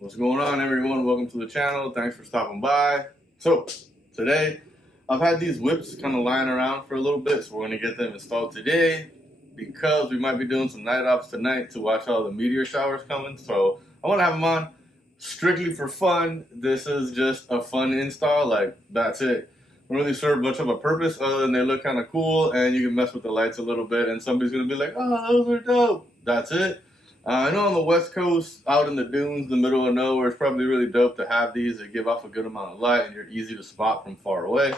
What's going on, everyone? Welcome to the channel. Thanks for stopping by. So today I've had these whips kind of lying around for a little bit, so we're going to get them installed today because we might be doing some night ops tonight to watch all the meteor showers coming. So I want to have them on strictly for fun. This is just a fun install, like that's it. Don't really serve much of a purpose other than they look kind of cool and you can mess with the lights a little bit and somebody's going to be like, oh, those are dope. That's it. I know on the West Coast, out in the dunes, the middle of nowhere, it's probably really dope to have these. They give off a good amount of light and you're easy to spot from far away.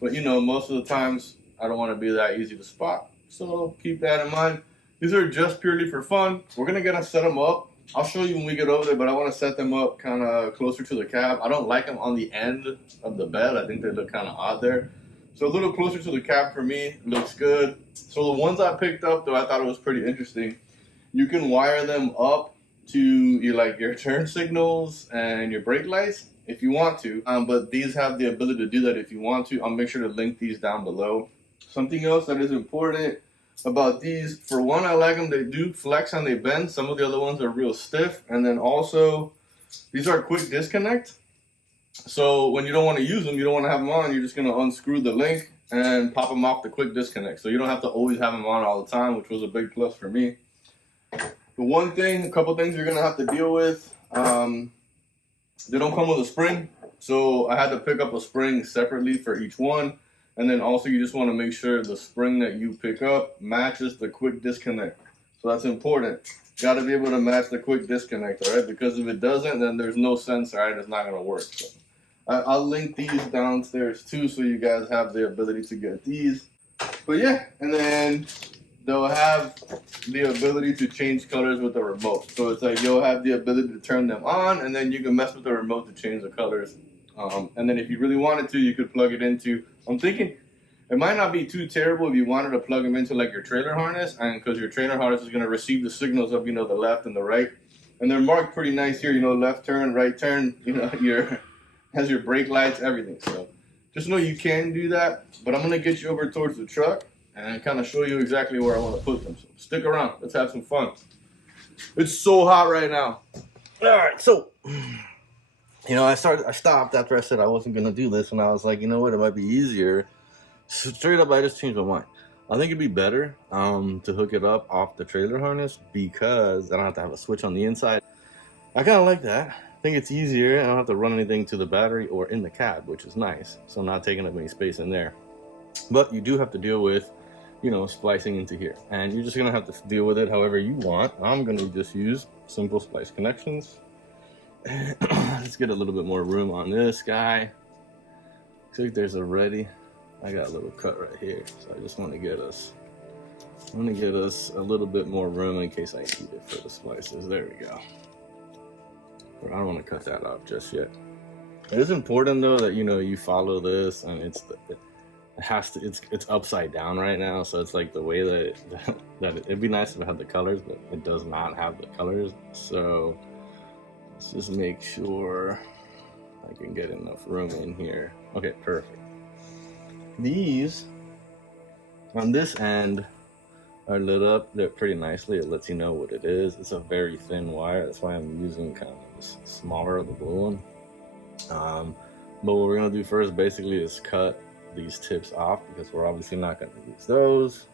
But you know, most of the times, I don't want to be that easy to spot. So keep that in mind. These are just purely for fun. We're going to set them up. I'll show you when we get over there, but I want to set them up kind of closer to the cab. I don't like them on the end of the bed. I think they look kind of odd there. So a little closer to the cab for me looks good. So the ones I picked up, though, I thought it was pretty interesting. You can wire them up to your turn signals and your brake lights if you want to. But these have the ability to do that if you want to. I'll make sure to link these down below. Something else that is important about these, for one, I like them. They do flex and they bend. Some of the other ones are real stiff. And then also, these are quick disconnect. So when you don't want to use them, you don't want to have them on, you're just going to unscrew the link and pop them off the quick disconnect. So you don't have to always have them on all the time, which was a big plus for me. A couple things you're gonna have to deal with. They don't come with a spring, so I had to pick up a spring separately for each one. And then also you just want to make sure the spring that you pick up matches the quick disconnect. So that's important. You got to be able to match the quick disconnect, all right? Because if it doesn't, then there's no sense, all right? It's not gonna work. So I'll link these downstairs too, so you guys have the ability to get these. But yeah, and then they'll have the ability to change colors with the remote. So it's like you'll have the ability to turn them on, and then you can mess with the remote to change the colors. And then if you really wanted to, you could plug it into, I'm thinking it might not be too terrible if you wanted to plug them into like your trailer harness, and because your trailer harness is going to receive the signals of, the left and the right. And they're marked pretty nice here, left turn, right turn, has your brake lights, everything. So just know you can do that, but I'm going to get you over towards the truck and kind of show you exactly where I want to put them. So stick around. Let's have some fun. It's so hot right now. All right, so I stopped after I said I wasn't gonna do this, and I was like, you know what? It might be easier. Straight up, I just changed my mind. I think it'd be better to hook it up off the trailer harness because I don't have to have a switch on the inside. I kind of like that. I think it's easier. I don't have to run anything to the battery or in the cab, which is nice. So I'm not taking up any space in there. But you do have to deal with splicing into here, and you're just gonna have to deal with it however you want. I'm gonna just use simple splice connections. Let's get a little bit more room on this guy. Looks like there's already, I got a little cut right here, so I just want to get us a little bit more room in case I need it for the splices. There we go. But I don't want to cut that off just yet. It is important though that you follow this, and it's upside down right now, so it's like the way that it'd be nice if it had the colors, but it does not have the colors. So let's just make sure I can get enough room in here. Okay, perfect. These on this end are lit up there pretty nicely. It lets you know what it is. It's a very thin wire, that's why I'm using kind of this smaller of the blue one. But what we're gonna do first basically is cut these tips off because we're obviously not going to use those.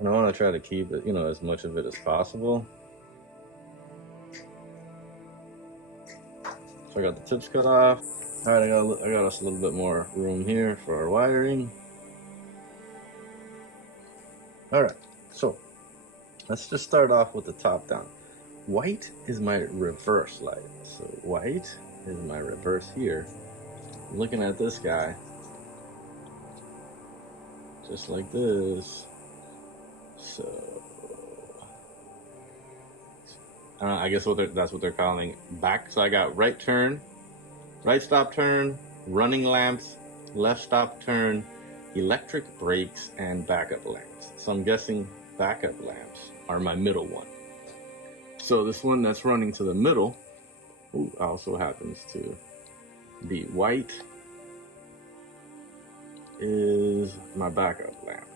And I want to try to keep it, as much of it as possible. So I got the tips cut off. All right, I got us a little bit more room here for our wiring. All right, so let's just start off with the top down. White is my reverse light. So white is my reverse here. I'm looking at this guy. Just like this. So I guess that's what they're calling back. So I got right turn, right stop turn, running lamps, left stop turn, electric brakes, and backup lamps. So I'm guessing backup lamps are my middle one. So this one that's running to the middle also happens to be white is my backup lamp.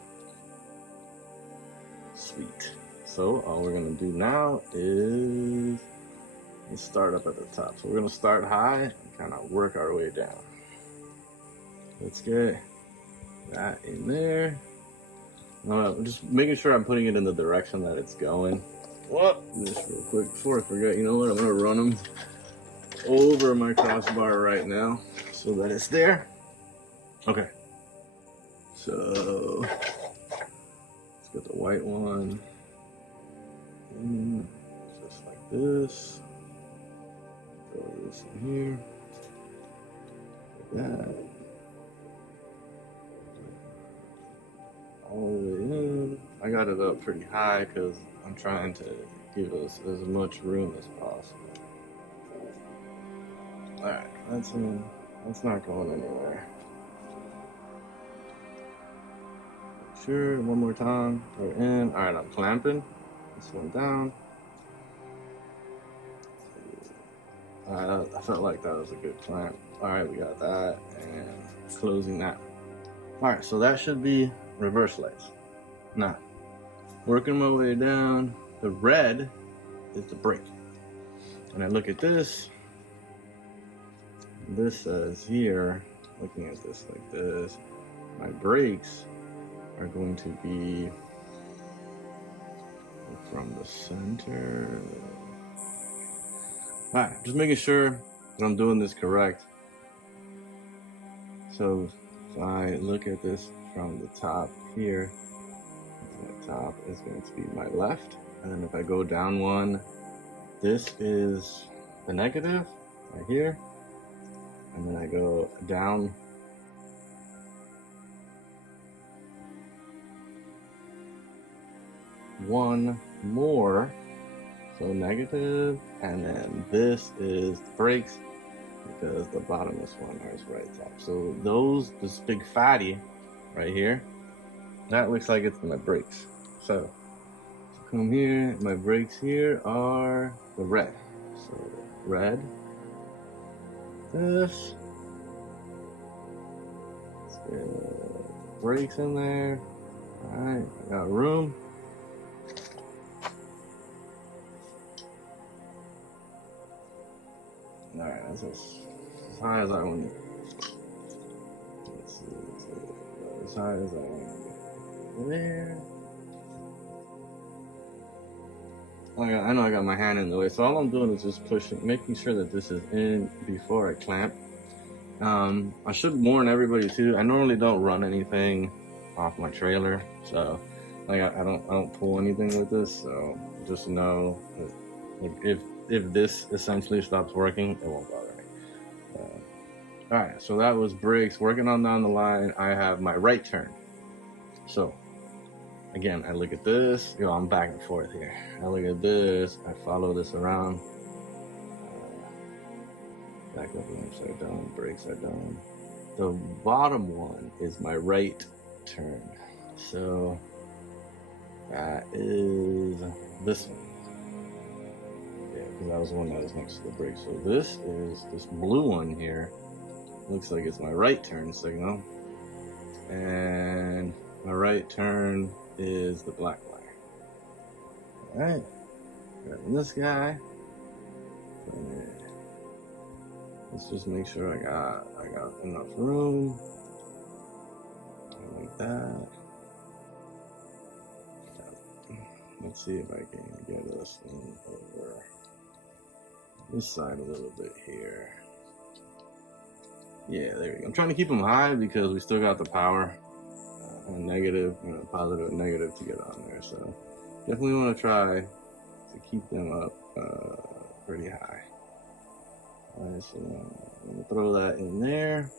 Sweet. So all we're gonna do now is let's start up at the top. So we're gonna start high and kind of work our way down. Let's get that in there. I'm just making sure I'm putting it in the direction that it's going. Well, just real quick before I forget, you know what? I'm gonna run them over my crossbar right now so that it's there. Okay. So let's get the white one in, just like this. Throw this in here. Like that. All the way in. I got it up pretty high because I'm trying to give us as much room as possible. Alright, that's not going anywhere. Sure, one more time. We're in. Alright, I'm clamping this one down. Alright, I felt like that was a good clamp. Alright, we got that and closing that. Alright, so that should be reverse lights. Now, working my way down, the red is the brake. And I look at this. This says here, looking at this like this, my brakes are going to be from the center. Alright, just making sure that I'm doing this correct. So if I look at this from the top here, the top is going to be my left. And then if I go down one, this is the negative right here. And then I go down one more, so negative, and then this is the brakes because the bottomest one is right top. So this big fatty right here, that looks like it's my brakes. So come here, my brakes here are the red. So red. This. Let's get brakes in there. Alright, I got room. Alright, that's as high as I want to. Let's see, as high as I want to get. There. I know I got my hand in the way, so all I'm doing is just pushing, making sure that this is in before I clamp. I should warn everybody too. I normally don't run anything off my trailer, so like I don't pull anything with this. So just know that if this essentially stops working, it won't bother me. All right, so that was brakes. Working on down the line, I have my right turn. So again, I look at this. I'm back and forth here. I look at this. I follow this around. Back up lamps are down. Brakes are down. The bottom one is my right turn. So that is this one. Yeah, because that was the one that was next to the brake. So this is this blue one here. Looks like it's my right turn signal. And my right turn is the black wire. Alright. Grabbing this guy. Let's just make sure I got enough room. Like that. Let's see if I can get this thing over this side a little bit here. Yeah, there we go. I'm trying to keep them high because we still got the power. Negative, positive and negative to get on there. So definitely want to try to keep them up pretty high. Alright, so I'm going to throw that in there.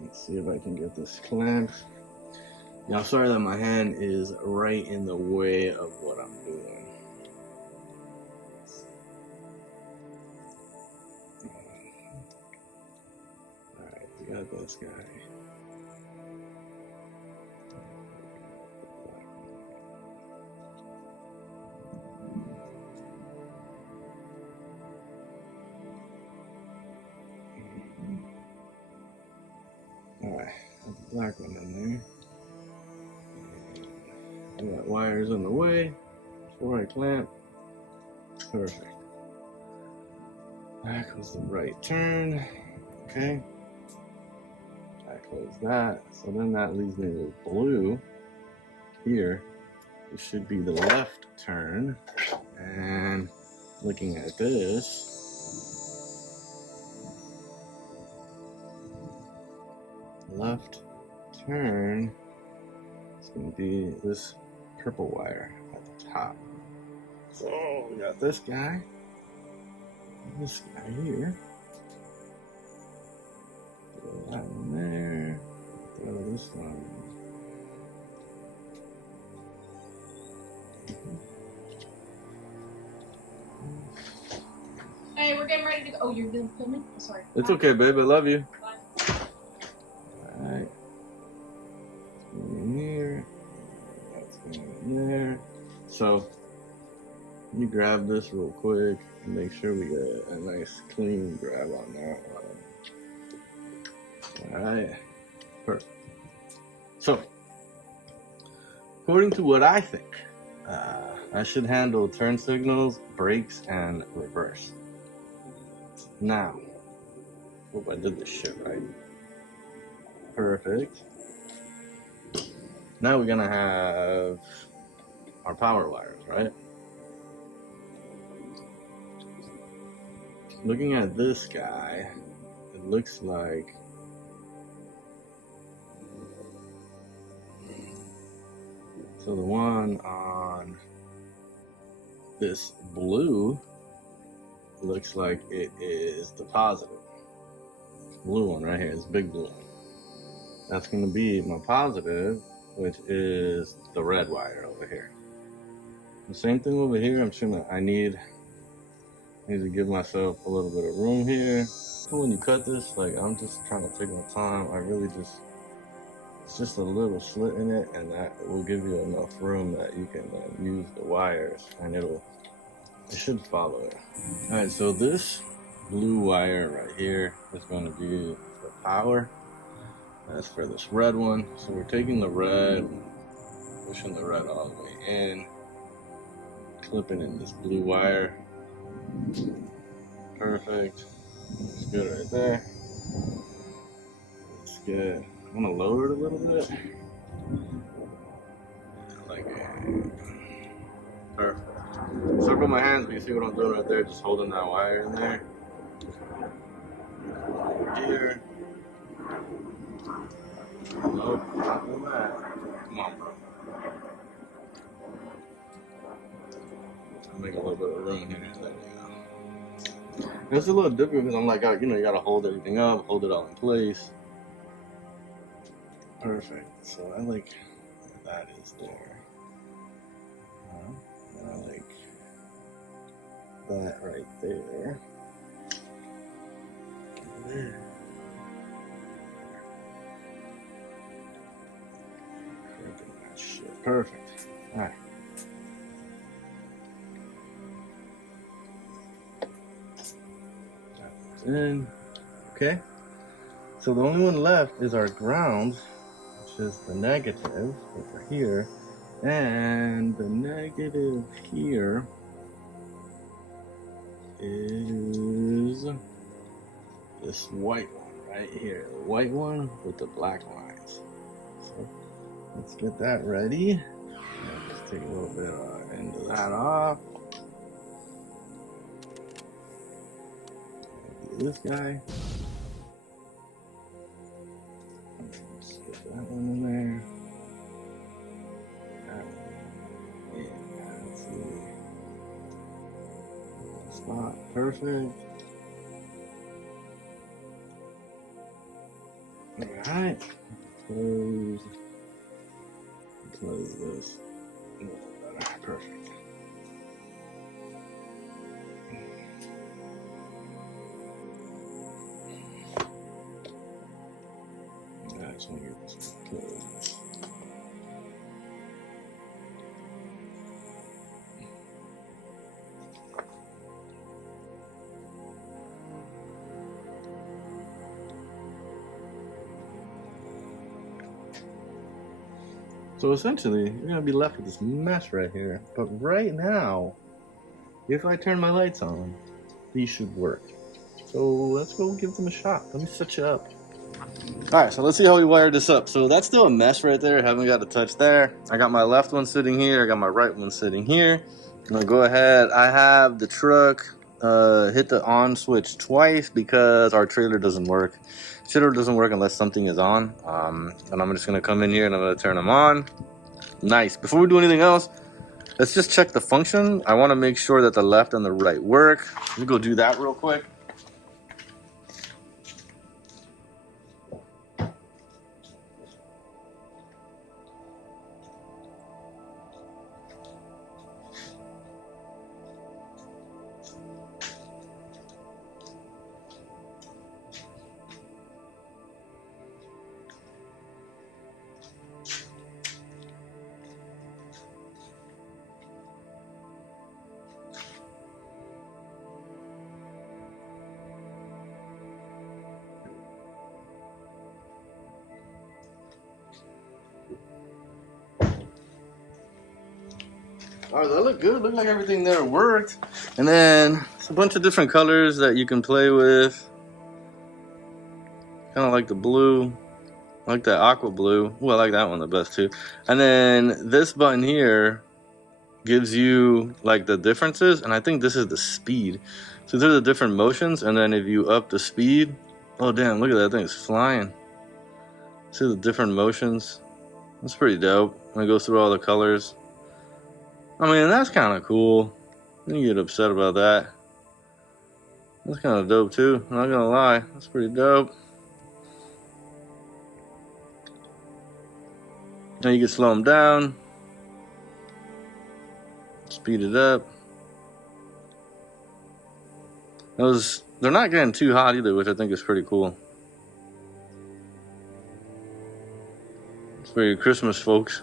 Let's see if I can get this clamped. Yeah, I'm sorry that my hand is right in the way of what I'm doing. Alright, we got this guy. Alright, black one in there. I got wires in the way before I clamp. Perfect. That goes the right turn. Okay. I close that. So then that leaves me with blue here. It should be the left turn. And looking at this, left turn is going to be this purple wire at the top. So we got this guy here. Throw that one there. Throw this one. Hey, we're getting ready to go. Oh, you're doing filming? Oh, sorry. It's okay, babe. I love you. Alright. In here. That's going in there. So you grab this real quick and make sure we get a nice clean grab on that one. Alright. Perfect. So according to what I think, I should handle turn signals, brakes, and reverse. Now, hope I did this shit right. Perfect. Now we're gonna have our power wires, right? Looking at this guy, it looks like so the one on this blue looks like it is the positive. Blue one right here, this big blue one. That's going to be my positive, which is the red wire over here. The same thing over here. I'm sure I need to give myself a little bit of room here. So when you cut this, like I'm just trying to take my time. It's just a little slit in it, and that will give you enough room that you can use the wires, and it should follow it. All right, so this blue wire right here is going to be for power. That's for this red one. So we're taking the red, pushing the red all the way in, clipping in this blue wire. Perfect. That's good right there. That's good. I'm gonna lower it a little bit. Like it. Perfect. Circle my hands, but you see what I'm doing right there? Just holding that wire in there. Here. Nope, not doing that. Come on, bro. Make a little bit of room here. There you go. It's a little different because I'm like, you gotta hold everything up, hold it all in place. Perfect. So I like that is there. I like that right there. There. Shit. Perfect. All right. That's in. Okay. So the only one left is our ground, which is the negative over here. And the negative here is this white one right here. The white one with the black lines. So let's get that ready. And just take a little bit of end of that off. This guy. Just get that one in there. That one. Yeah, let's see. Spot. Perfect. Alright. Close this. A little better. Perfect. I just want to get this one closed. So essentially, you're gonna be left with this mess right here. But right now, if I turn my lights on, these should work. So let's go give them a shot. Let me set you up. All right, so let's see how we wired this up. So that's still a mess right there. Haven't got a touch there. I got my left one sitting here. I got my right one sitting here. I'm gonna go ahead. I have the truck hit the on switch twice because our trailer doesn't work. Trailer doesn't work unless something is on. And I'm just gonna come in here and I'm gonna turn them on. Nice. Before we do anything else, let's just check the function. I want to make sure that the left and the right work. Let me go do that real quick. All right, that looked good. Looked like everything there worked. And then it's a bunch of different colors that you can play with. Kind of like the blue. I like that aqua blue. Well, I like that one the best too. And then this button here gives you like the differences. And I think this is the speed. So there's the different motions. And then if you up the speed, oh damn, look at that thing. It's flying. See the different motions? That's pretty dope. And it goes through all the colors. I mean, that's kind of cool. You get upset about that. That's kind of dope too. I'm not gonna lie, that's pretty dope. Now you can slow them down, speed it up. They're not getting too hot either, which I think is pretty cool. It's for your Christmas folks.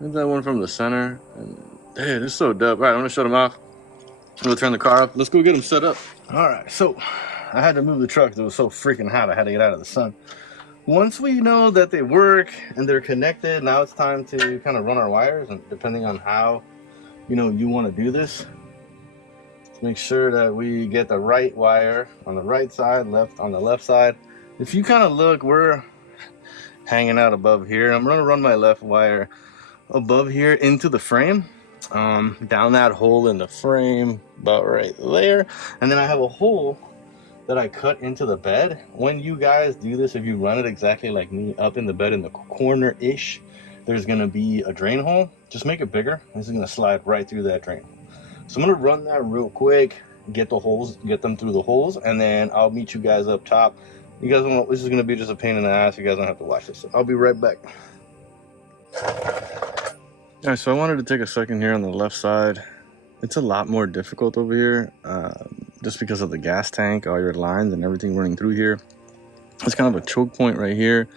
There's that one from the center. And dude, it's so dope. All right, I'm gonna shut them off. I'm gonna turn the car up. Let's go get them set up. All right, so I had to move the truck. It was so freaking hot. I had to get out of the sun. Once we know that they work and they're connected, now it's time to kind of run our wires. And depending on how, you want to do this, let's make sure that we get the right wire on the right side, left on the left side. If you kind of look, we're hanging out above here. I'm gonna run my left wire above here into the frame, down that hole in the frame, about right there. And then I have a hole that I cut into the bed. When you guys do this, if you run it exactly like me, up in the bed in the corner-ish, there's gonna be a drain hole. Just make it bigger. This is gonna slide right through that drain hole. So I'm gonna run that real quick, get them through the holes, and then I'll meet you guys up top. You guys won't, this is gonna be just a pain in the ass. You guys don't have to watch this. So I'll be right back. All right, so I wanted to take a second here on the left side. It's a lot more difficult over here, just because of the gas tank, all your lines and everything running through here. It's kind of a choke point right here.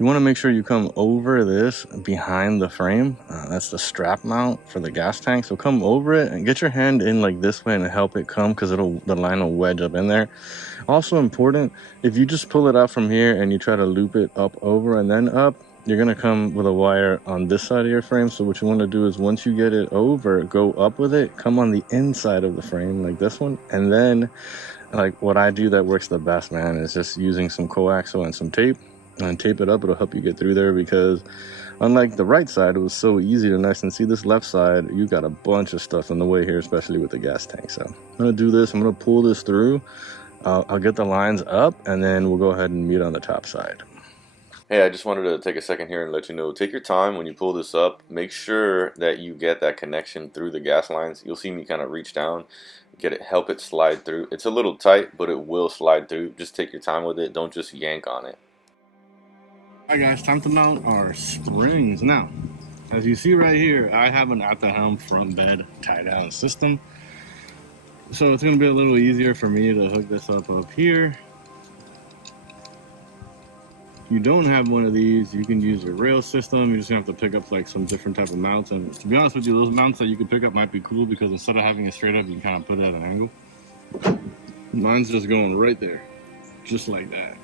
You want to make sure you come over this behind the frame. That's the strap mount for the gas tank. So come over it and get your hand in like this way and help it come, because the line will wedge up in there. Also important, if you just pull it out from here and you try to loop it up over and then up, you're gonna come with a wire on this side of your frame. So what you want to do is once you get it over, go up with it, come on the inside of the frame like this one, and then like what I do that works the best, man, is just using some coaxial and some tape and tape it up. It'll help you get through there, because unlike the right side, it was so easy to nice and see. This left side, you got a bunch of stuff in the way here, especially with the gas tank. So I'm gonna do this. I'm gonna pull this through. I'll get the lines up, and then we'll go ahead and meet on the top side. Hey, I just wanted to take a second here and let you know, take your time when you pull this up. Make sure that you get that connection through the gas lines. You'll see me kind of reach down, help it slide through. It's a little tight, but it will slide through. Just take your time with it. Don't just yank on it. Alright guys, time to mount our springs. Now, as you see right here, I have an at the helm front bed tie down system. So it's going to be a little easier for me to hook this up here. If you don't have one of these, you can use a rail system. You're just gonna have to pick up like some different type of mounts. And to be honest with you, those mounts that you can pick up might be cool, because instead of having it straight up, you can kind of put it at an angle. Mine's just going right there, just like that.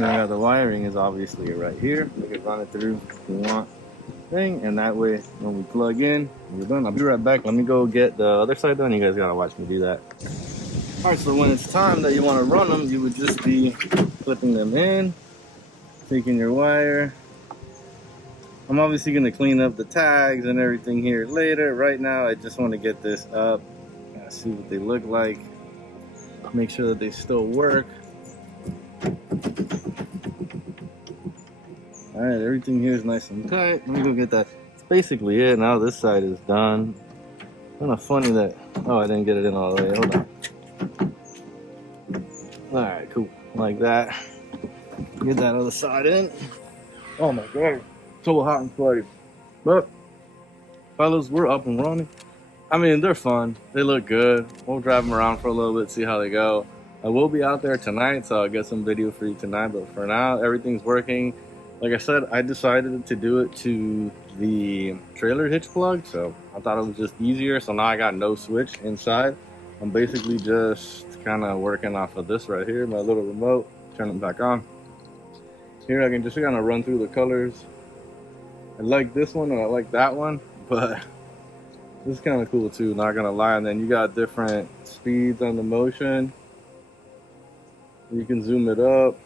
Now the wiring is obviously right here. We can run it through if you want thing, and that way when we plug in, we're done. I'll be right back. Let me go get the other side done. You guys gotta watch me do that. All right, so when it's time that you want to run them, you would just be clipping them in, taking your wire. I'm obviously gonna clean up the tags and everything here later. Right now, I just want to get this up, see what they look like, make sure that they still work. All right, everything here is nice and tight. Let me go get that. That's basically it. Now this side is done. Kind of funny that, oh, I didn't get it in all the way. Hold on. All right, cool. Like that. Get that other side in. Oh my God, so hot and sweaty. But fellas, we're up and running. I mean, they're fun. They look good. We'll drive them around for a little bit, see how they go. I will be out there tonight, so I'll get some video for you tonight. But for now, everything's working. Like I said, I decided to do it to the trailer hitch plug, so I thought it was just easier. So now I got no switch inside. I'm basically just kind of working off of this right here, my little remote. Turn it back on. Here I can just kind of run through the colors. I like this one and I like that one, but this is kind of cool too, not gonna lie. And then you got different speeds on the motion. You can zoom it up.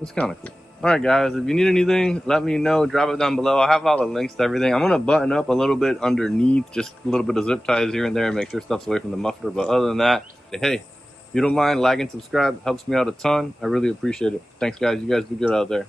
It's kind of cool. All right, guys, if you need anything, let me know. Drop it down below. I have all the links to everything. I'm going to button up a little bit underneath, just a little bit of zip ties here and there, make sure stuff's away from the muffler. But other than that, hey, if you don't mind, like and subscribe. Helps me out a ton. I really appreciate it. Thanks, guys. You guys be good out there.